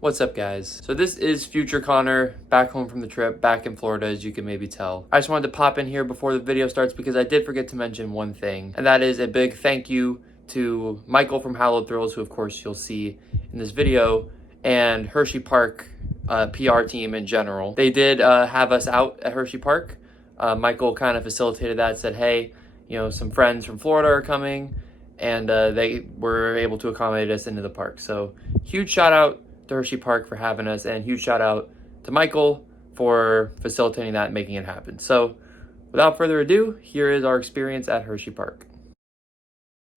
What's up, guys? So this is future Connor, back home from the trip, back in Florida, as you can maybe tell. I just wanted to pop in here before the video starts because I did forget to mention one thing, and that is a big thank you to Michael from Hallowed Thrills, who of course you'll see in this video, and HersheyPark PR team in general. They did have us out at HersheyPark. Michael kind of facilitated that, said, hey, you know, some friends from Florida are coming, and they were able to accommodate us into the park. So huge shout out to HersheyPark for having us, and huge shout out to Michael for facilitating that and making it happen. So without further ado, here is our experience at HersheyPark.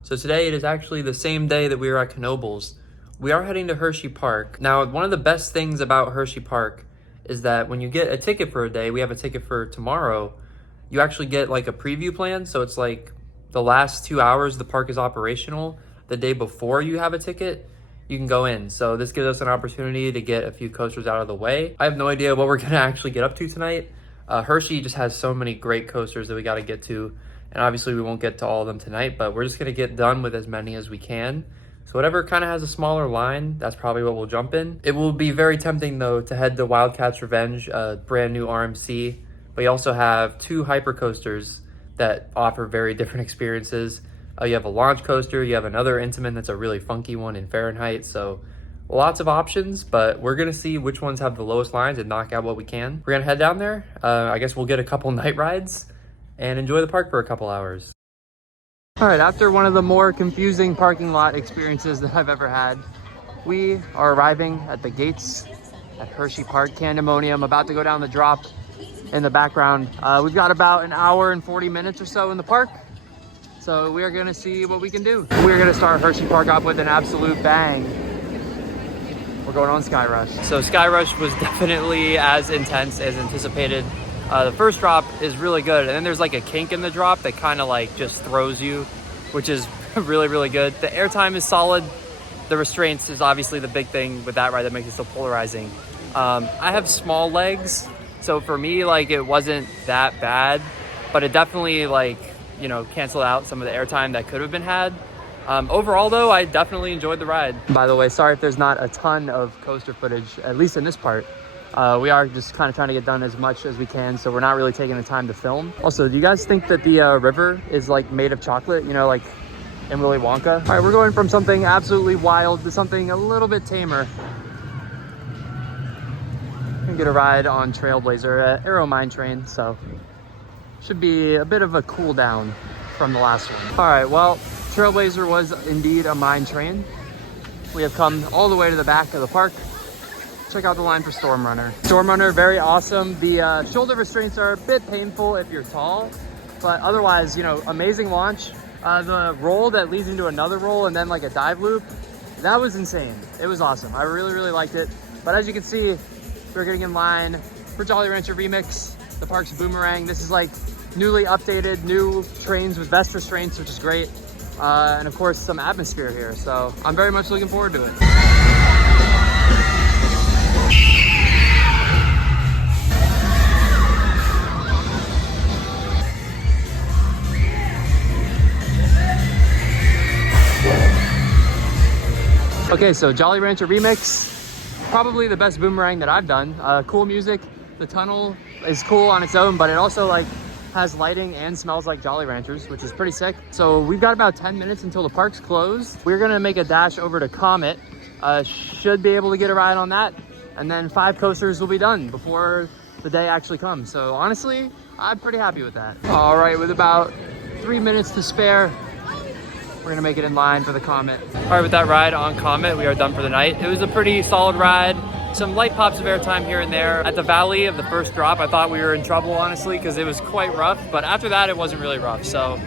So today it is actually the same day that we were at Knoebels. We are heading to HersheyPark. Now, one of the best things about HersheyPark is that when you get a ticket for a day, we have a ticket for tomorrow, you actually get like a preview plan. So it's like the last 2 hours the park is operational. The day before you have a ticket, you can go in. So this gives us an opportunity to get a few coasters out of the way. I have no idea what we're gonna actually get up to tonight. Hershey just has so many great coasters that we gotta get to. And obviously we won't get to all of them tonight, but we're just gonna get done with as many as we can. So whatever kind of has a smaller line, that's probably what we'll jump in. It will be very tempting though to head to Wildcats Revenge, a brand new RMC, but you also have two hyper coasters that offer very different experiences. You have a launch coaster, you have another Intamin that's a really funky one in Fahrenheit. So lots of options, but we're gonna see which ones have the lowest lines and knock out what we can. We're gonna head down there. I guess we'll get a couple night rides and enjoy the park for a couple hours. All right, after one of the more confusing parking lot experiences that I've ever had, we are arriving at the gates at HersheyPark Candemonium, about to go down the drop in the background. We've got about an hour and 40 minutes or so in the park, so we are gonna see what we can do. We're gonna start HersheyPark off with an absolute bang. We're going on Sky Rush. So Sky Rush was definitely as intense as anticipated. The first drop is really good, and then there's like a kink in the drop that kind of like just throws you, which is really, really good. The airtime is solid. The restraints is obviously the big thing with that ride that makes it so polarizing. I have small legs, so for me, like, it wasn't that bad, but it definitely, like, you know, canceled out some of the airtime that could have been had. Overall though, I definitely enjoyed the ride. By the way, sorry if there's not a ton of coaster footage, at least in this part. We are just kind of trying to get done as much as we can, so we're not really taking the time to film. Also, do you guys think that the river is like made of chocolate, you know, like in Willy Wonka? All right, we're going from something absolutely wild to something a little bit tamer. We're gonna get a ride on Trailblazer, Aero Mine Train, so should be a bit of a cool down from the last one. All right, well, Trailblazer was indeed a mine train. We have come all the way to the back of the park. Check out the line for Storm Runner. Storm Runner, very awesome. The shoulder restraints are a bit painful if you're tall, but otherwise, you know, amazing launch. The roll that leads into another roll and then like a dive loop, that was insane. It was awesome. I really, really liked it. But as you can see, we're getting in line for Jolly Rancher Remix, the park's Boomerang. This is like newly updated, new trains with vest restraints, which is great. And of course, some atmosphere here. So I'm very much looking forward to it. Okay, so Jolly Rancher Remix, probably the best Boomerang that I've done. Cool music. The tunnel is cool on its own, but it also like has lighting and smells like Jolly Ranchers, which is pretty sick. So we've got about 10 minutes until the park's closed. We're gonna make a dash over to Comet. Should be able to get a ride on that. And then 5 coasters will be done before the day actually comes. So honestly, I'm pretty happy with that. All right, with about 3 minutes to spare, we're gonna make it in line for the Comet. All right, with that ride on Comet, we are done for the night. It was a pretty solid ride. Some light pops of airtime here and there. At the valley of the first drop, I thought we were in trouble, honestly, because it was quite rough. But after that, it wasn't really rough. So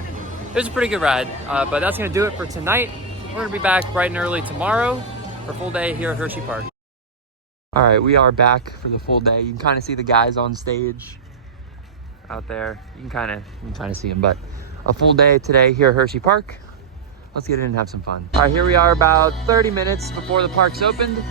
it was a pretty good ride. But that's gonna do it for tonight. We're gonna be back bright and early tomorrow for full day here at HersheyPark. All right, we are back for the full day. You can kind of see the guys on stage out there. You can kind of see them, but a full day today here at HersheyPark. Let's get in and have some fun. All right, here we are about 30 minutes before the park's opened.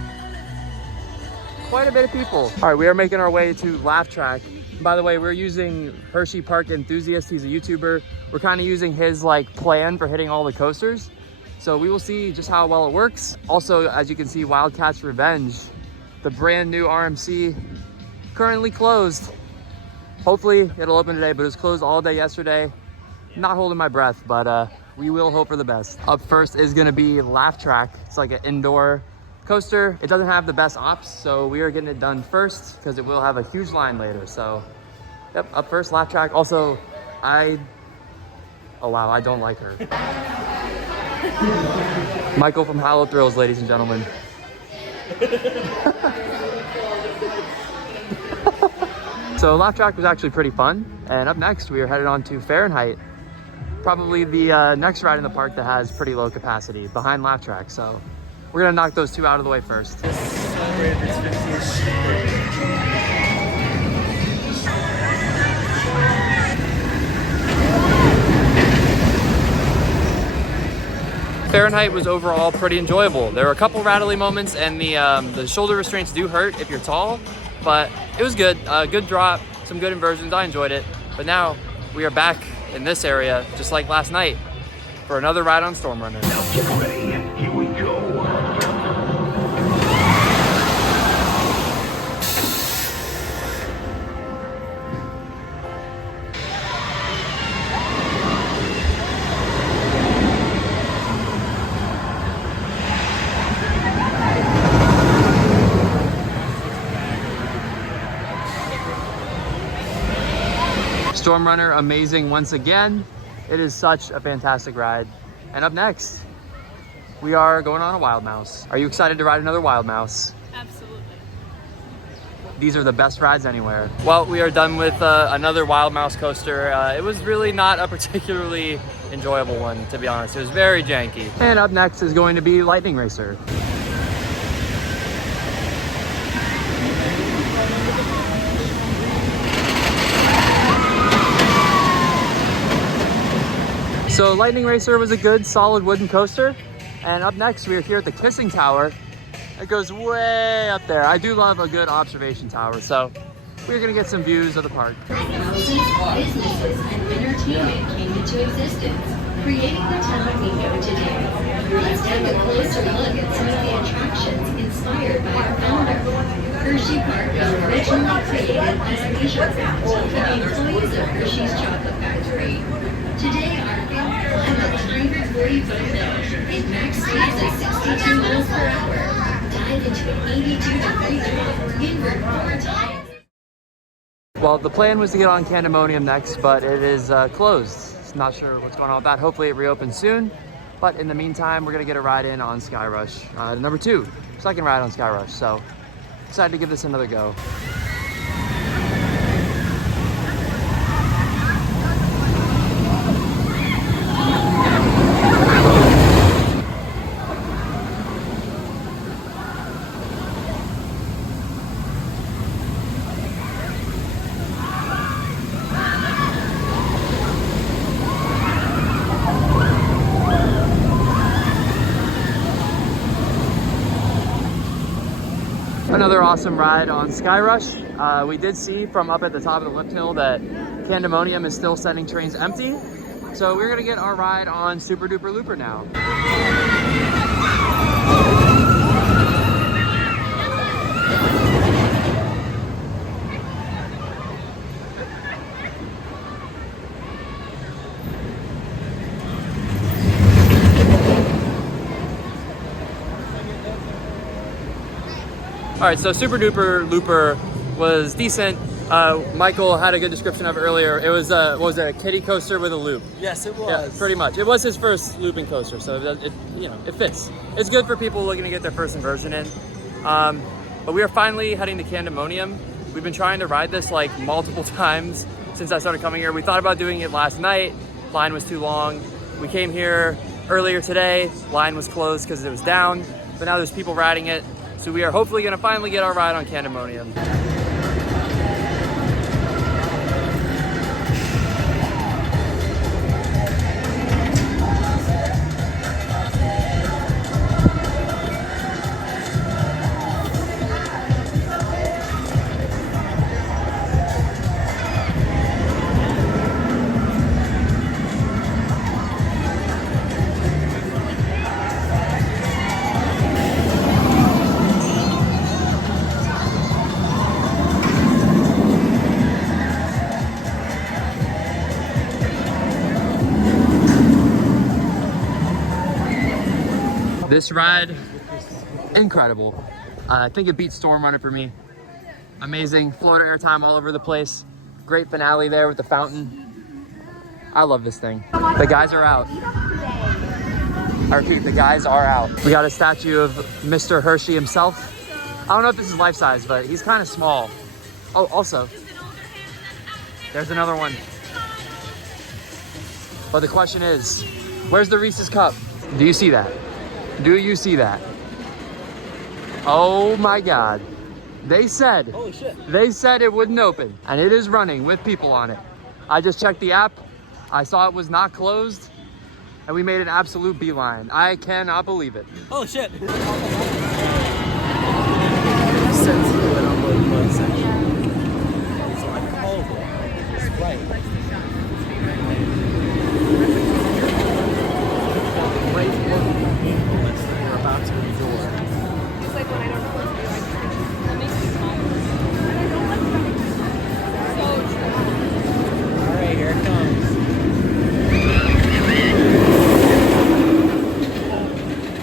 Quite a bit of people. All right, we are making our way to Laugh Track. By the way, we're using HersheyPark Enthusiast. He's a YouTuber. We're kind of using his like plan for hitting all the coasters. So we will see just how well it works. Also, as you can see, Wildcats Revenge the brand new RMC, currently closed. Hopefully it'll open today, but it was closed all day yesterday. Not holding my breath, but we will hope for the best. Up first is gonna be Laugh Track. It's like an indoor coaster. It doesn't have the best ops, so we are getting it done first because it will have a huge line later. So, yep, up first, Laugh Track. Also, oh wow, I don't like her. Michael from Hollow Thrills, ladies and gentlemen. So Laugh Track was actually pretty fun. And up next, we are headed on to Fahrenheit. Probably the next ride in the park that has pretty low capacity behind Laugh Track. So we're gonna knock those two out of the way first. Fahrenheit was overall pretty enjoyable. There were a couple rattly moments, and the shoulder restraints do hurt if you're tall, but it was good. Good drop, some good inversions. I enjoyed it. But now we are back in this area, just like last night, for another ride on Storm Runner. Get ready, here we go. Storm Runner, amazing once again. It is such a fantastic ride. And up next, we are going on a Wild Mouse. Are you excited to ride another Wild Mouse? Absolutely. These are the best rides anywhere. Well, we are done with another Wild Mouse coaster. It was really not a particularly enjoyable one, to be honest. It was very janky. And up next is going to be Lightning Racer. So Lightning Racer was a good, solid wooden coaster. And up next, we are here at the Kissing Tower. It goes way up there. I do love a good observation tower, so we're gonna get some views of the park. Businesses and entertainment came into existence, creating the town we know today. Let's take a closer look at some of the attractions inspired by our founder. HersheyPark was originally created as a leisure craft for the employees of Hershey's Chocolate Factory. Today, our fan climbed up 345 hills. It max speeds at 62 miles per hour. Dive into an 82-degree drop, invert 4 times. Well, the plan was to get on Candemonium next, but it is closed. Not sure what's going on with that. Hopefully it reopens soon. But in the meantime, we're gonna get a ride in on Skyrush. Number 2, second ride on Skyrush. So excited to give this another go. Another awesome ride on Skyrush. We did see from up at the top of the lift hill that Candemonium is still sending trains empty. So we're gonna get our ride on Super Duper Looper now. All right, so Super Duper Looper was decent. Michael had a good description of it earlier. It was what was it, a kiddie coaster with a loop? Yes, it was. Yeah, pretty much. It was his first looping coaster, so it fits. It's good for people looking to get their first inversion in. But we are finally heading to Candemonium. We've been trying to ride this like multiple times since I started coming here. We thought about doing it last night. Line was too long. We came here earlier today. Line was closed because it was down. But now there's people riding it. So we are hopefully gonna finally get our ride on Candemonium. This ride, incredible. I think it beats Storm Runner for me. Amazing, floater airtime all over the place. Great finale there with the fountain. I love this thing. The guys are out. I repeat, the guys are out. We got a statue of Mr. Hershey himself. I don't know if this is life size, but he's kind of small. Oh, also, there's another one. But the question is, where's the Reese's cup? Do you see that? Do you see that? Oh my God. They said, holy shit. They said it wouldn't open, and it is running with people on it. I just checked the app. I saw it was not closed, and we made an absolute beeline. I cannot believe it. Oh shit.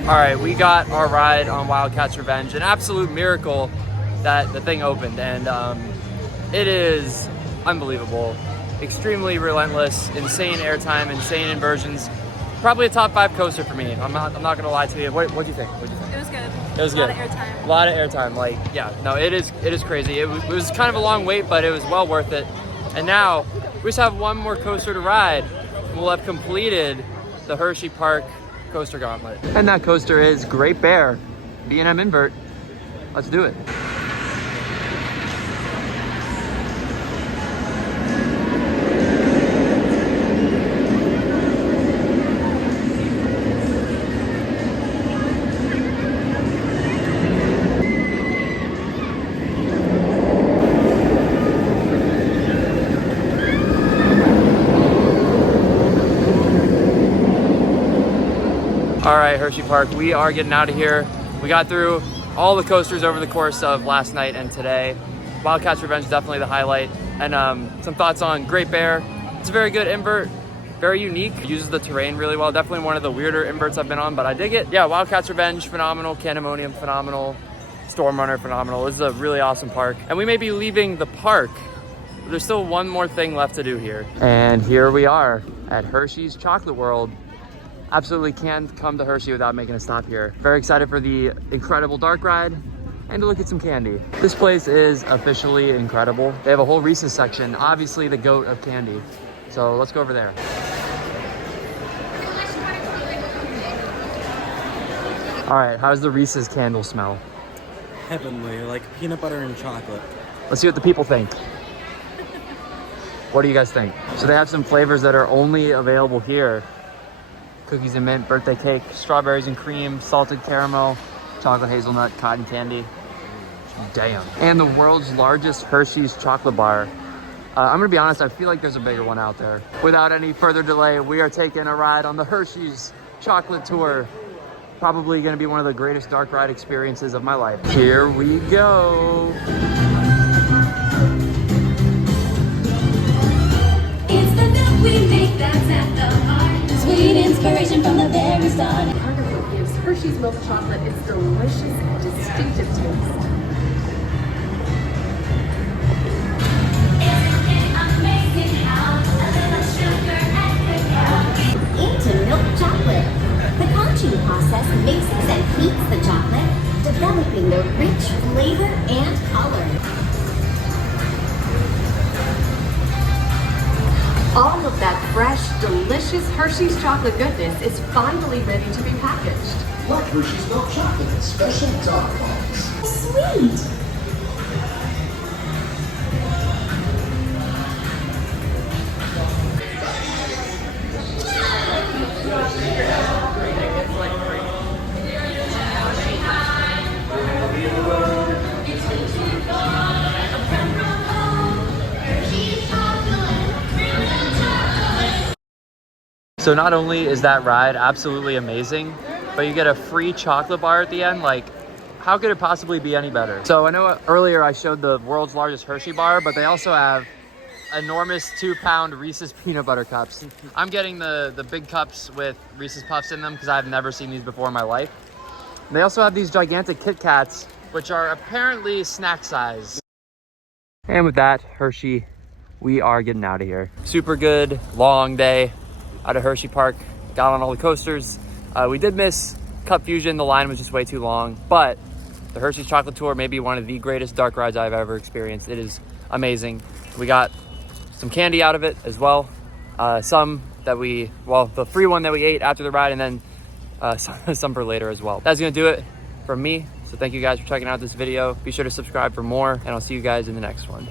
All right, we got our ride on Wildcats Revenge. An absolute miracle that the thing opened, and it is unbelievable. Extremely relentless, insane airtime, insane inversions. Probably a top 5 coaster for me. I'm not gonna lie to you. What do you think? What do you think? It was good. It was good. A lot of airtime. A lot of airtime. Like, yeah, no, it is crazy. It was kind of a long wait, but it was well worth it. And now we just have one more coaster to ride. We'll have completed the HersheyPark coaster gauntlet. And that coaster is Great Bear B&M invert. Let's do it. All right, HersheyPark, we are getting out of here. We got through all the coasters over the course of last night and today. Wildcats Revenge, definitely the highlight. And some thoughts on Great Bear. It's a very good invert, very unique. Uses the terrain really well. Definitely one of the weirder inverts I've been on, but I dig it. Yeah, Wildcats Revenge, phenomenal. Candemonium, phenomenal. Storm Runner, phenomenal. This is a really awesome park. And we may be leaving the park. There's still one more thing left to do here. And here we are at Hershey's Chocolate World. Absolutely can't come to Hershey without making a stop here. Very excited for the incredible dark ride and to look at some candy. This place is officially incredible. They have a whole Reese's section, obviously the goat of candy. So let's go over there. All right, how's the Reese's candle smell? Heavenly, like peanut butter and chocolate. Let's see what the people think. What do you guys think? So they have some flavors that are only available here. Cookies and mint, birthday cake, strawberries and cream, salted caramel, chocolate hazelnut, cotton candy. Damn. And the world's largest Hershey's chocolate bar. I'm gonna be honest, I feel like there's a bigger one out there. Without any further delay, we are taking a ride on the Hershey's Chocolate Tour. Probably gonna be one of the greatest dark ride experiences of my life. Here we go. It's the milk we make that's at the heart. Sweet inspiration from the very start. Carnival gives Hershey's milk chocolate its delicious and distinctive taste. Isn't it amazing how a little sugar and cacao into milk chocolate? The conching process mixes and heats the chocolate, developing the rich flavor and color. All of that fresh, delicious Hershey's chocolate goodness is finally ready to be packaged. Like Hershey's milk chocolate in special dark box. Sweet! So not only is that ride absolutely amazing, but you get a free chocolate bar at the end. Like, how could it possibly be any better? So I know earlier I showed the world's largest Hershey bar, but they also have enormous 2-pound Reese's peanut butter cups. I'm getting the big cups with Reese's Puffs in them because I've never seen these before in my life. And they also have these gigantic Kit Kats, which are apparently snack size. And with that, Hershey, we are getting out of here. Super good, long day out of Hershey Park. Got on all the coasters. We did miss Cup Fusion. The line was just way too long, but the Hershey Chocolate Tour may be one of the greatest dark rides I've ever experienced. It is amazing. We got some candy out of it as well. Some that the free one that we ate after the ride, and then some for later as well. That's gonna do it from me. So thank you guys for checking out this video. Be sure to subscribe for more, and I'll see you guys in the next one.